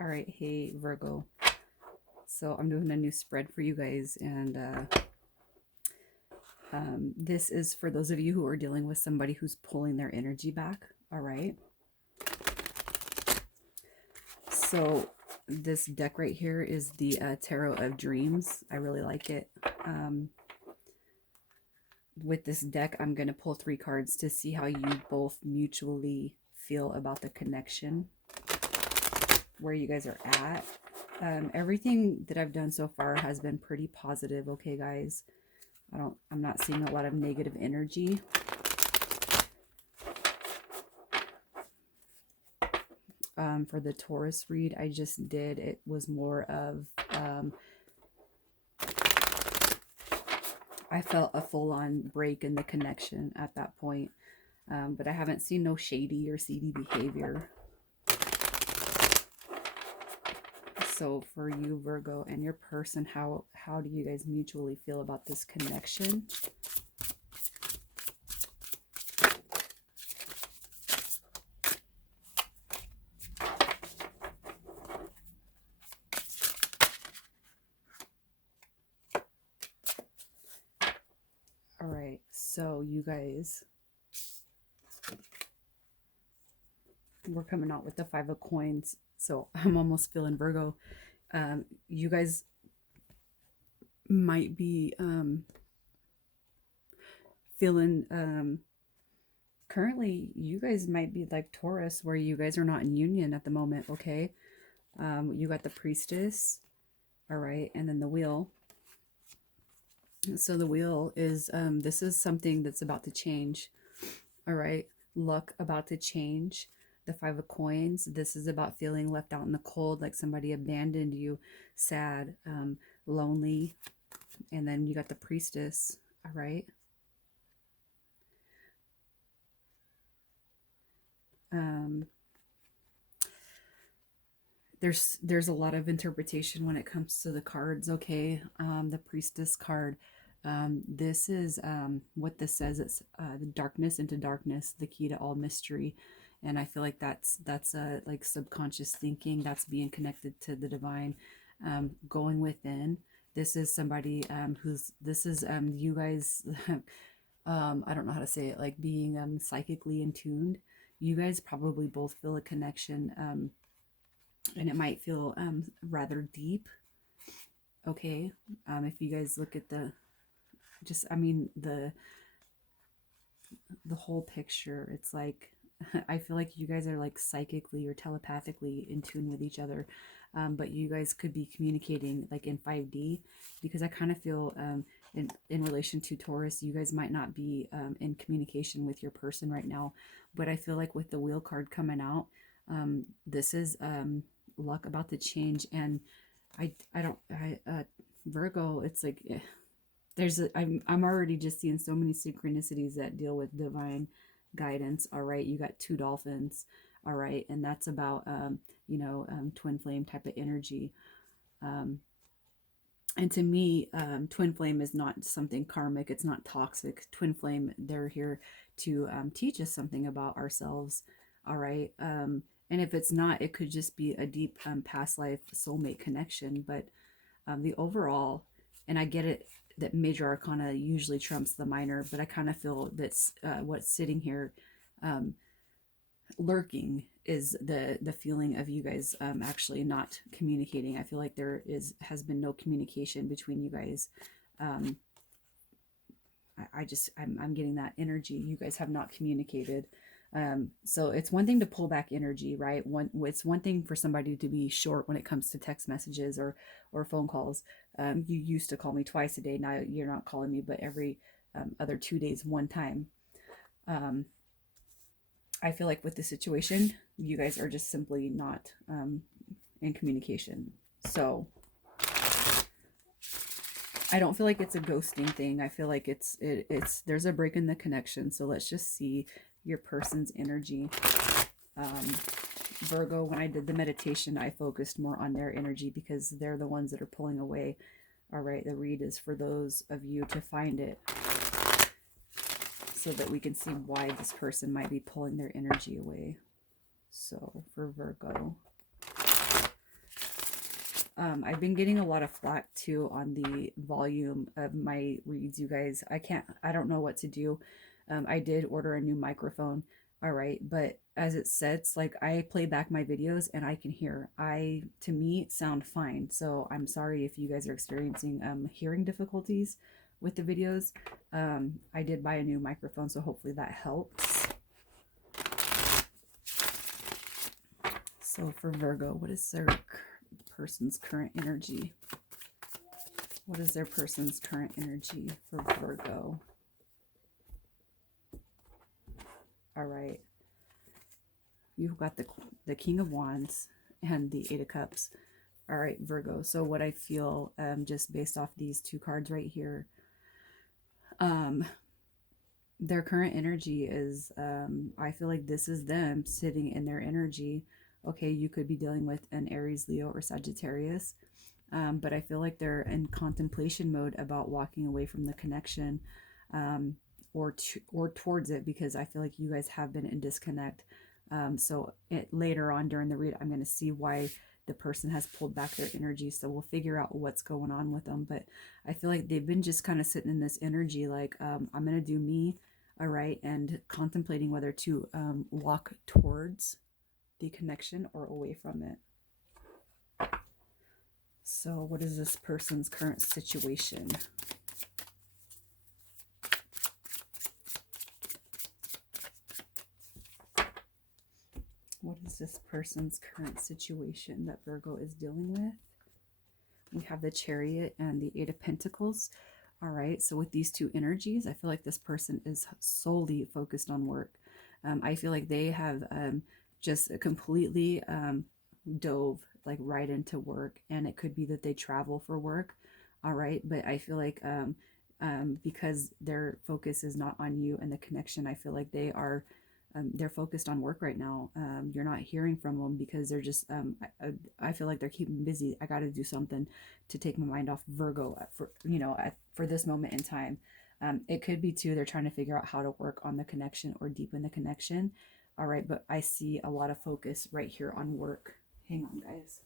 All right, hey Virgo. So I'm doing a new spread for you guys, and this is for those of you who are dealing with somebody who's pulling their energy back. All right. So this deck right here is the Tarot of Dreams. I really like it. With this deck, I'm going to pull 3 cards to see how you both mutually feel about the connection, where you guys are at. Everything that I've done so far has been pretty positive, okay, guys? I'm not seeing a lot of negative energy. For the Taurus read I just did, it was more of, I felt a full-on break in the connection at that point. But I haven't seen no shady or seedy behavior. So for you, Virgo, and your person, how do you guys mutually feel about this connection? All right, so you guys, we're coming out with the 5 of Coins. So I'm almost feeling Virgo. You guys might be feeling currently, you guys might be like Taurus, where you guys are not in union at the moment. Okay. You got the Priestess. All right, and then the Wheel. So the Wheel is this is something that's about to change. All right, luck about to change. The 5 of Coins, this is about feeling left out in the cold, like somebody abandoned you, sad, lonely. And then you got the Priestess. All right. There's a lot of interpretation when it comes to the cards. Okay. The Priestess card, this is what this says. It's the darkness into darkness, the key to all mystery. And I feel like that's like subconscious thinking, that's being connected to the divine, going within. This is somebody this is you guys I don't know how to say it, like being psychically in tuned. You guys probably both feel a connection, and it might feel rather deep. Okay. If you guys look at the just I mean the whole picture, it's like I feel like you guys are like psychically or telepathically in tune with each other. But you guys could be communicating like in 5D, because I kind of feel in relation to Taurus, you guys might not be in communication with your person right now. But I feel like with the Wheel card coming out, this is luck about to change. And Virgo, it's like I'm already just seeing so many synchronicities that deal with divine guidance. All right, you got 2 dolphins. All right, and that's about twin flame type of energy. And to me, twin flame is not something karmic. It's not toxic. Twin flame, they're here to teach us something about ourselves. All right. And if it's not, it could just be a deep past life soulmate connection. But the overall, and I get it that major arcana usually trumps the minor, but I kind of feel that's what's sitting here lurking is the feeling of you guys actually not communicating. I feel like there has been no communication between you guys. I'm getting that energy. You guys have not communicated. So it's one thing to pull back energy, right? It's one thing for somebody to be short when it comes to text messages or phone calls. You used to call me twice a day. Now you're not calling me, but every other 2 days, one time. I feel like with the situation, you guys are just simply not in communication. So I don't feel like it's a ghosting thing. I feel like it's there's a break in the connection. So let's just see your person's energy. Virgo, when I did the meditation, I focused more on their energy because they're the ones that are pulling away. All right, the read is for those of you to find it so that we can see why this person might be pulling their energy away. So for Virgo, I've been getting a lot of flack too on the volume of my reads, you guys. I don't know what to do. I did order a new microphone, all right, but as it sets, like I play back my videos and I can hear. To me, sound fine. So I'm sorry if you guys are experiencing hearing difficulties with the videos. I did buy a new microphone, so hopefully that helps. So for Virgo, what is their person's current energy? What is their person's current energy for Virgo? All right. You've got the King of Wands and the Eight of Cups. All right, Virgo. So what I feel, just based off these two cards right here, their current energy is, I feel like this is them sitting in their energy. Okay, you could be dealing with an Aries, Leo, or Sagittarius. But I feel like they're in contemplation mode about walking away from the connection, or towards it, because I feel like you guys have been in disconnect. So later on during the read, I'm going to see why the person has pulled back their energy. So we'll figure out what's going on with them. But I feel like they've been just kind of sitting in this energy, like, I'm going to do me, all right, and contemplating whether to walk towards the connection or away from it. So what is this person's current situation? What is this person's current situation that Virgo is dealing with? We have the Chariot and the Eight of Pentacles. All right, so with these two energies, I feel like this person is solely focused on work. I feel like they have just completely dove like right into work, and it could be that they travel for work. All right, but I feel like because their focus is not on you and the connection, I feel like they're focused on work right now. You're not hearing from them because they're just I feel like they're keeping busy. I got to do something to take my mind off Virgo for this moment in time. It could be too they're trying to figure out how to work on the connection or deepen the connection. All right, but I see a lot of focus right here on work. Hang on, guys.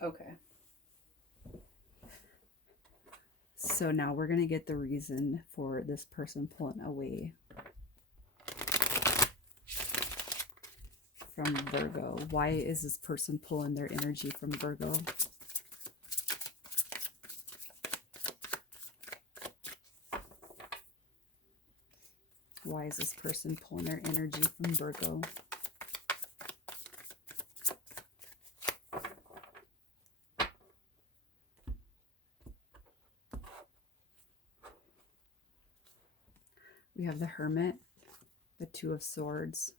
Okay. So now we're going to get the reason for this person pulling away from Virgo. Why is this person pulling their energy from Virgo? Why is this person pulling their energy from Virgo? We have the Hermit, the Two of Swords,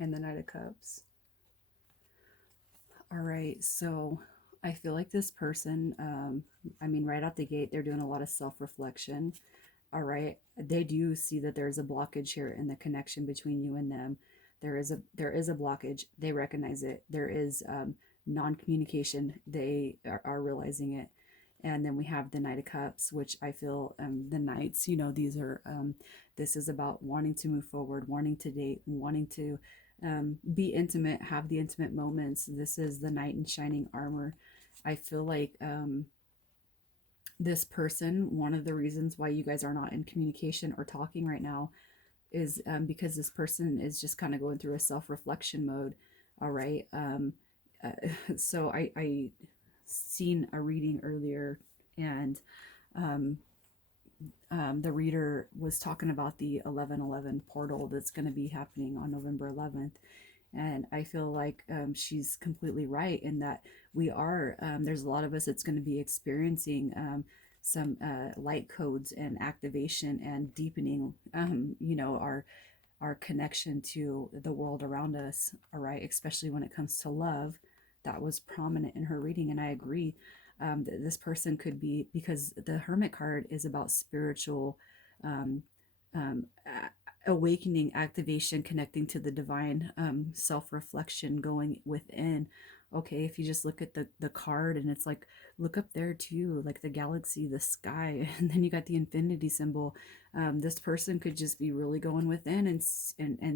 and the Knight of Cups. All right, so I feel like this person, right out the gate, they're doing a lot of self-reflection. All right, they do see that there's a blockage here in the connection between you and them. There is a blockage. They recognize it. There is non-communication. They are realizing it. And then we have the Knight of Cups, which I feel the Knights, this is about wanting to move forward, wanting to date, wanting to be intimate, have the intimate moments. This is the Knight in shining armor. I feel like this person, one of the reasons why you guys are not in communication or talking right now is because this person is just kind of going through a self-reflection mode. All right. So I seen a reading earlier, and the reader was talking about the 1111 portal that's going to be happening on November 11th. And I feel like she's completely right in that there's a lot of us that's going to be experiencing some light codes and activation and deepening, our connection to the world around us. All right, especially when it comes to love. That was prominent in her reading, and I agree. That this person could be, because the Hermit card is about spiritual um, awakening, activation, connecting to the divine, self-reflection, going within. Okay, if you just look at the card and it's like, look up there too, like the galaxy, the sky, and then you got the infinity symbol. This person could just be really going within and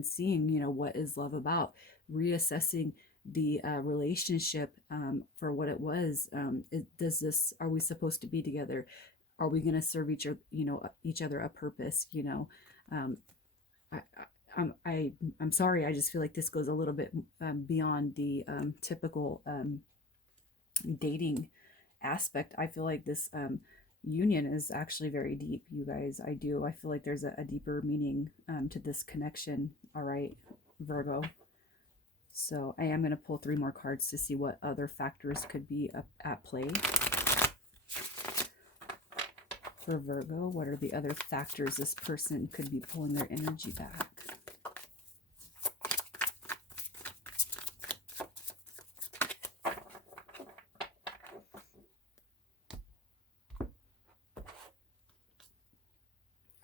seeing, you know, what is love about, reassessing the relationship for what it was. Does this, are we supposed to be together? Are we going to serve each other a purpose? Um, I, I'm sorry. I just feel like this goes a little bit beyond the typical dating aspect. I feel like this union is actually very deep, you guys. I do. I feel like there's a deeper meaning to this connection. All right, Virgo. So I am going to pull 3 more cards to see what other factors could be at play for Virgo. What are the other factors this person could be pulling their energy back?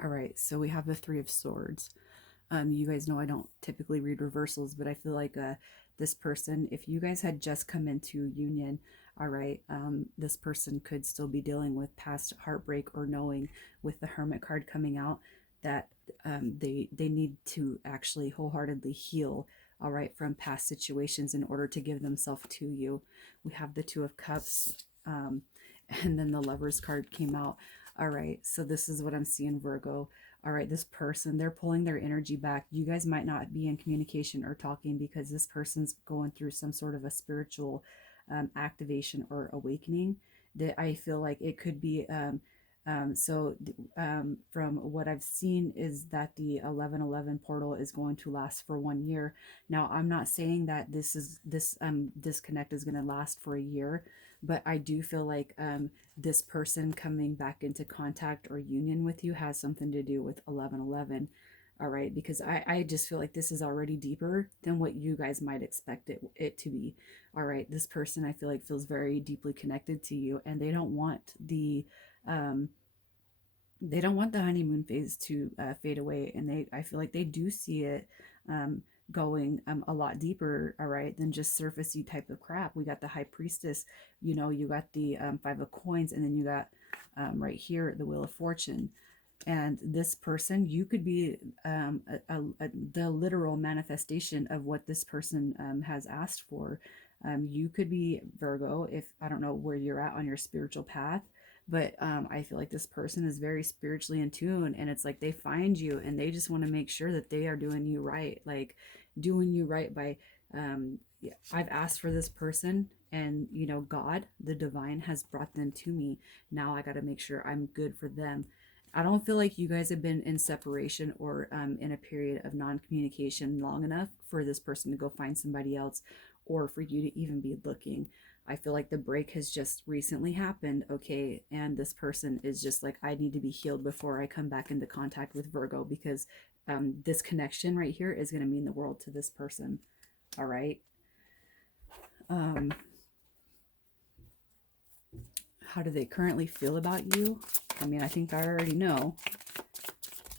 All right, so we have the 3 of Swords. You guys know I don't typically read reversals, but I feel like this person, if you guys had just come into union, all right, this person could still be dealing with past heartbreak, or knowing with the Hermit card coming out that they need to actually wholeheartedly heal, all right, from past situations in order to give themselves to you. We have the 2 of Cups, and then the Lovers card came out. All right, so this is what I'm seeing, Virgo. All right, this person, they're pulling their energy back. You guys might not be in communication or talking because this person's going through some sort of a spiritual activation or awakening, that I feel like it could be. From what I've seen is that the 1111 portal is going to last for 1 year. Now, I'm not saying that this disconnect is going to last for a year, but I do feel like this person coming back into contact or union with you has something to do with 1111. All right, because I just feel like this is already deeper than what you guys might expect it to be. All right, this person I feel like feels very deeply connected to you, and um, they don't want the honeymoon phase to fade away, and I feel like they do see it going a lot deeper, all right, than just surfacey type of crap. We got the High Priestess, you got the 5 of Coins, and then you got right here the Wheel of Fortune. And this person, you could be the literal manifestation of what this person has asked for. You could be Virgo, if I don't know where you're at on your spiritual path, but I feel like this person is very spiritually in tune, and it's like they find you and they just want to make sure that they are doing you right, like doing you right by yeah, I've asked for this person, and God, the divine, has brought them to me. Now I got to make sure I'm good for them. I don't feel like you guys have been in separation or in a period of non-communication long enough for this person to go find somebody else, or for you to even be looking. I feel like the break has just recently happened, okay? And this person is just like, I need to be healed before I come back into contact with Virgo, because this connection right here is going to mean the world to this person, all right? Um, how do they currently feel about you? I mean, I think I already know,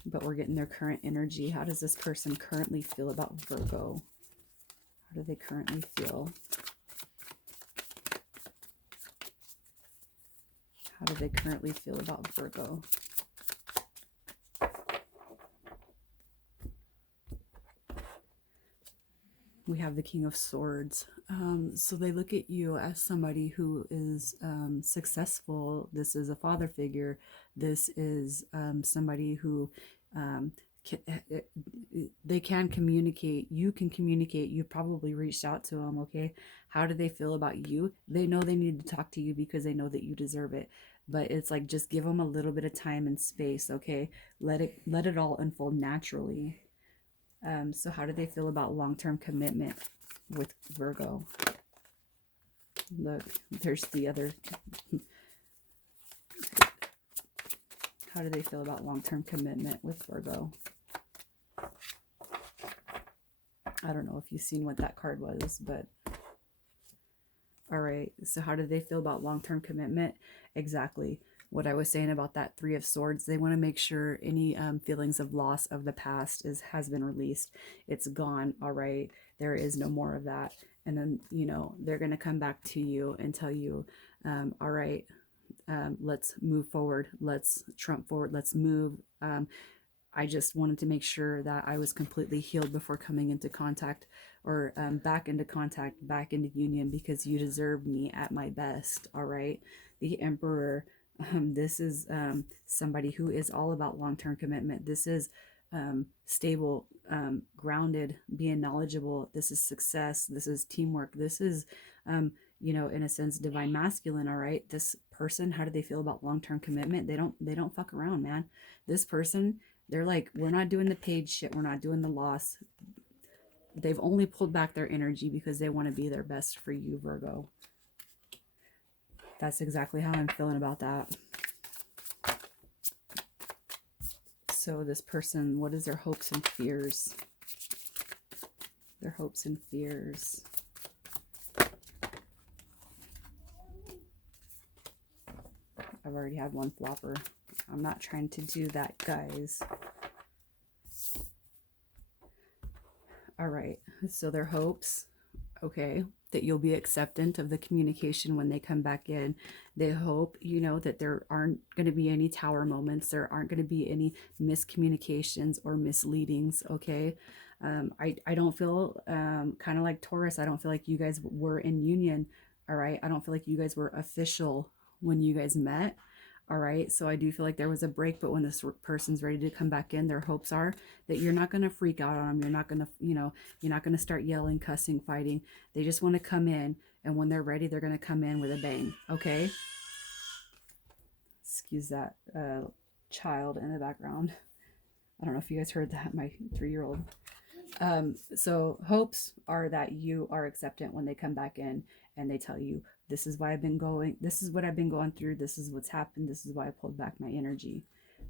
but we're getting their current energy. How does this person currently feel about Virgo? How do they currently feel? How do they currently feel about Virgo? We have the King of Swords. So they look at you as somebody who is successful. This is a father figure. This is somebody who they can communicate. You can communicate. You probably reached out to them, okay? How do they feel about you? They know they need to talk to you because they know that you deserve it. But it's like, just give them a little bit of time and space, okay? Let it all unfold naturally. So how do they feel about long-term commitment with Virgo? Look, there's the other. How do they feel about long-term commitment with Virgo? I don't know if you've seen what that card was, but all right. So how do they feel about long-term commitment? Exactly what I was saying about that 3 of Swords. They want to make sure any feelings of loss of the past has been released. It's gone. All right. There is no more of that. And then, you know, they're going to come back to you and tell you, all right, let's move forward. Let's trump forward. Let's move. I just wanted to make sure that I was completely healed before coming into contact, or back into contact, back into union, because you deserve me at my best. All right. The Emperor. This is somebody who is all about long-term commitment. This is stable, grounded, being knowledgeable. This is success. This is teamwork. This is, you know, in a sense, divine masculine. All right. This person, how do they feel about long-term commitment? They don't fuck around, man. This person, they're like, we're not doing the paid shit. We're not doing the loss. They've only pulled back their energy because they want to be their best for you, Virgo. That's exactly how I'm feeling about that. So this person, what is their hopes and fears? Their hopes and fears. I've already had one flopper. I'm not trying to do that, guys. All right. So their hopes, okay, that you'll be acceptant of the communication when they come back in. They hope, you know, that there aren't going to be any tower moments. There aren't going to be any miscommunications or misleadings, okay? I don't feel, kind of like Taurus, I don't feel like you guys were in union, all right? I don't feel like you guys were official when you guys met. All right. So I do feel like there was a break, but when this person's ready to come back in, their hopes are that you're not going to freak out on them. You're not going to, you know, you're not going to start yelling, cussing, fighting. They just want to come in. And when they're ready, they're going to come in with a bang. Okay. Excuse that child in the background. I don't know if you guys heard that, my 3-year-old. So hopes are that you are acceptant when they come back in and they tell you, this is why I've been going, this is what I've been going through, this is what's happened, this is why I pulled back my energy.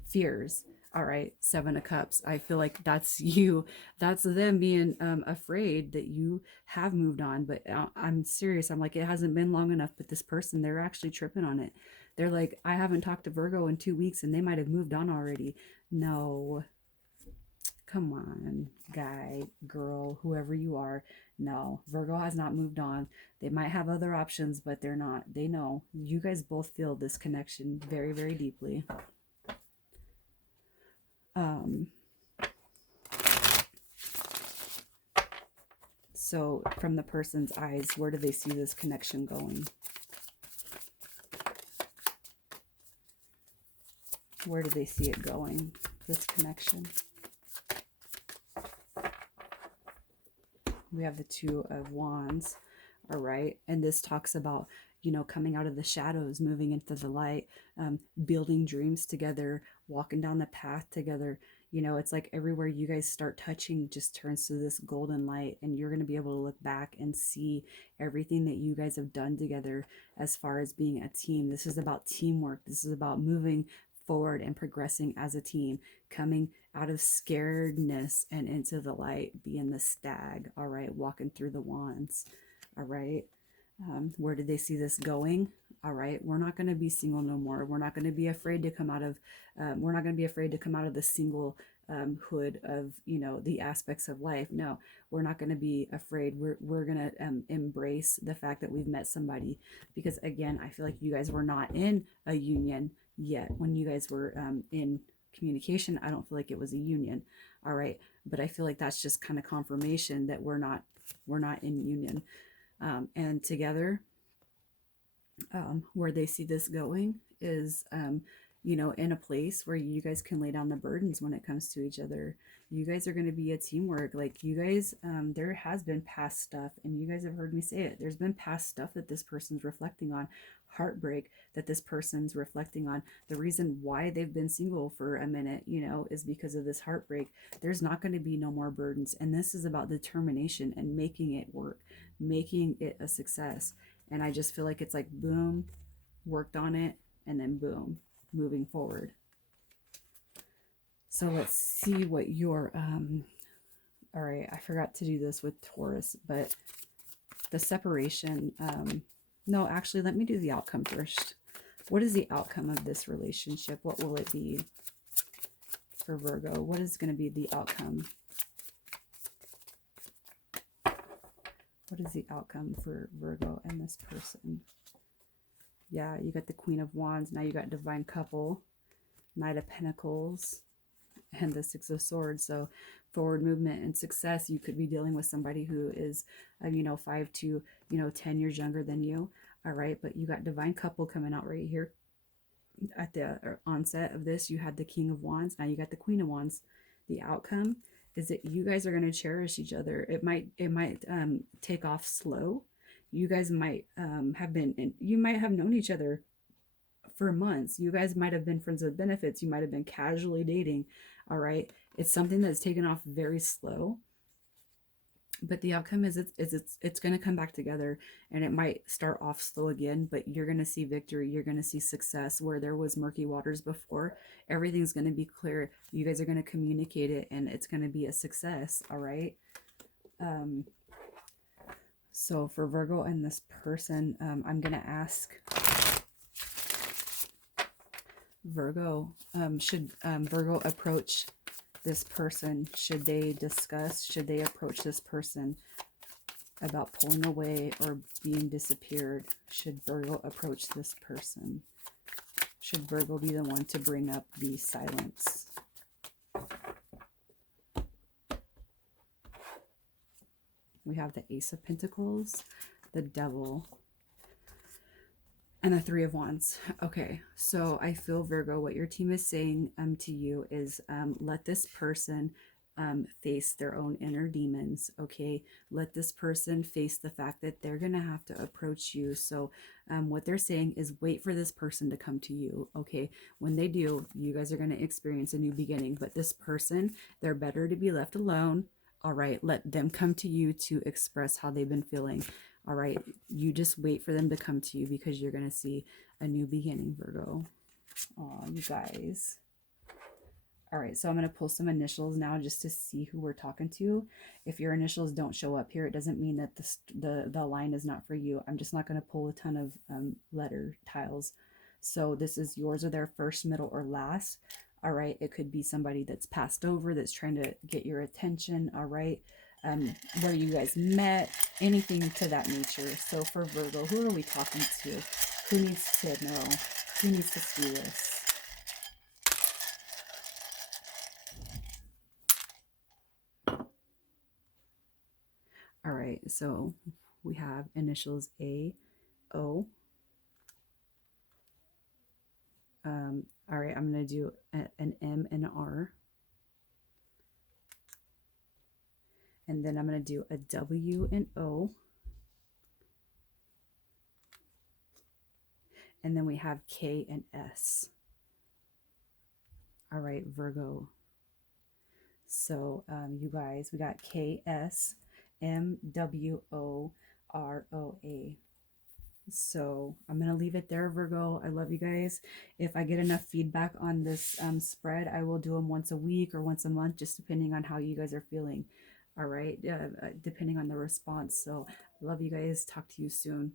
Fears. All right, 7 of Cups. I feel like that's you. That's them being afraid that you have moved on. But I'm serious. I'm like, it hasn't been long enough. But this person, they're actually tripping on it. They're like, I haven't talked to Virgo in 2 weeks and they might have moved on already. No. Come on, guy, girl, whoever you are. No, Virgo has not moved on. They might have other options, but they're not. They know. You guys both feel this connection very, very deeply. So from the person's eyes, where do they see this connection going? Where do they see it going, this connection? We have the 2 of Wands, all right? And this talks about, you know, coming out of the shadows, moving into the light, building dreams together, walking down the path together. You know, it's like everywhere you guys start touching just turns to this golden light, and you're going to be able to look back and see everything that you guys have done together as far as being a team. This is about teamwork. This is about moving forward and progressing as a team, coming out of scaredness and into the light, being the stag, all right, walking through the wands, all right. Where did they see this going? All right, we're not going to be single no more. We're not going to be afraid to come out of, we're not going to be afraid to come out of the single hood of, you know, the aspects of life. No, we're not going to be afraid. We're going to embrace the fact that we've met somebody, because again, I feel like you guys were not in a union yet. When you guys were in communication, I don't feel like it was a union. All right, but I feel like that's just kind of confirmation that we're not in union. And together, where they see this going is, you know, in a place where you guys can lay down the burdens when it comes to each other. You guys are going to be a teamwork. Like you guys, there has been past stuff, and you guys have heard me say it. There's been past stuff that this person's reflecting on, heartbreak that this person's reflecting on. The reason why they've been single for a minute, you know, is because of this heartbreak. There's not going to be no more burdens. And this is about determination and making it work, making it a success. And I just feel like it's like, boom, worked on it, and then boom, moving forward. So let's see what your, all right, I forgot to do this with Taurus, but the separation, no, actually, let me do the outcome first. What is the outcome of this relationship? What will it be for Virgo? What is going to be the outcome? What What is the outcome for Virgo and this person? Yeah, you got the Queen of Wands. Now you got Divine Couple, Knight of Pentacles, and the Six of Swords. So forward movement and success. You could be dealing with somebody who is, 5 to, 10 years younger than you. All right. But you got Divine Couple coming out right here. At the onset of this, you had the King of Wands. Now you got the Queen of Wands. The outcome is that you guys are going to cherish each other. It might take off slow. You guys might have been, and you might have known each other for months. You guys might have been friends with benefits. You might have been casually dating. All right. It's something that's taken off very slow. But the outcome is it's going to come back together, and it might start off slow again, but you're going to see victory. You're going to see success where there was murky waters before. Everything's going to be clear. You guys are going to communicate it, and it's going to be a success. All right. So for Virgo and this person, I'm going to ask Virgo, should Virgo approach this person? Should they approach this person about pulling away or being disappeared? Should Virgo approach this person? Should Virgo be the one to bring up the silence? We have the Ace of Pentacles, the Devil, and the Three of Wands. Okay, so I feel, Virgo, what your team is saying to you is let this person face their own inner demons. Okay, let this person face the fact that they're going to have to approach you. So what they're saying is wait for this person to come to you. Okay, when they do, you guys are going to experience a new beginning. But this person, they're better to be left alone. All right, let them come to you to express how they've been feeling. All right, you just wait for them to come to you because you're going to see a new beginning, Virgo. Oh, you guys. All right, so I'm going to pull some initials now just to see who we're talking to. If your initials don't show up here, it doesn't mean that the line is not for you. I'm just not going to pull a ton of letter tiles. So this is yours or their first, middle, or last. All right, it could be somebody that's passed over that's trying to get your attention. All right, where you guys met, anything to that nature. So for Virgo, who are we talking to? Who needs to know? Who needs to see this? All right, so we have initials A, O. All right, I'm going to do an M and an R. And then I'm going to do a W and O. And then we have K and S. All right, Virgo. So you guys, we got K, S, M, W, O, R, O, A. So I'm going to leave it there, Virgo. I love you guys. If I get enough feedback on this spread, I will do them once a week or once a month, just depending on how you guys are feeling. All right. Depending on the response. So love you guys. Talk to you soon.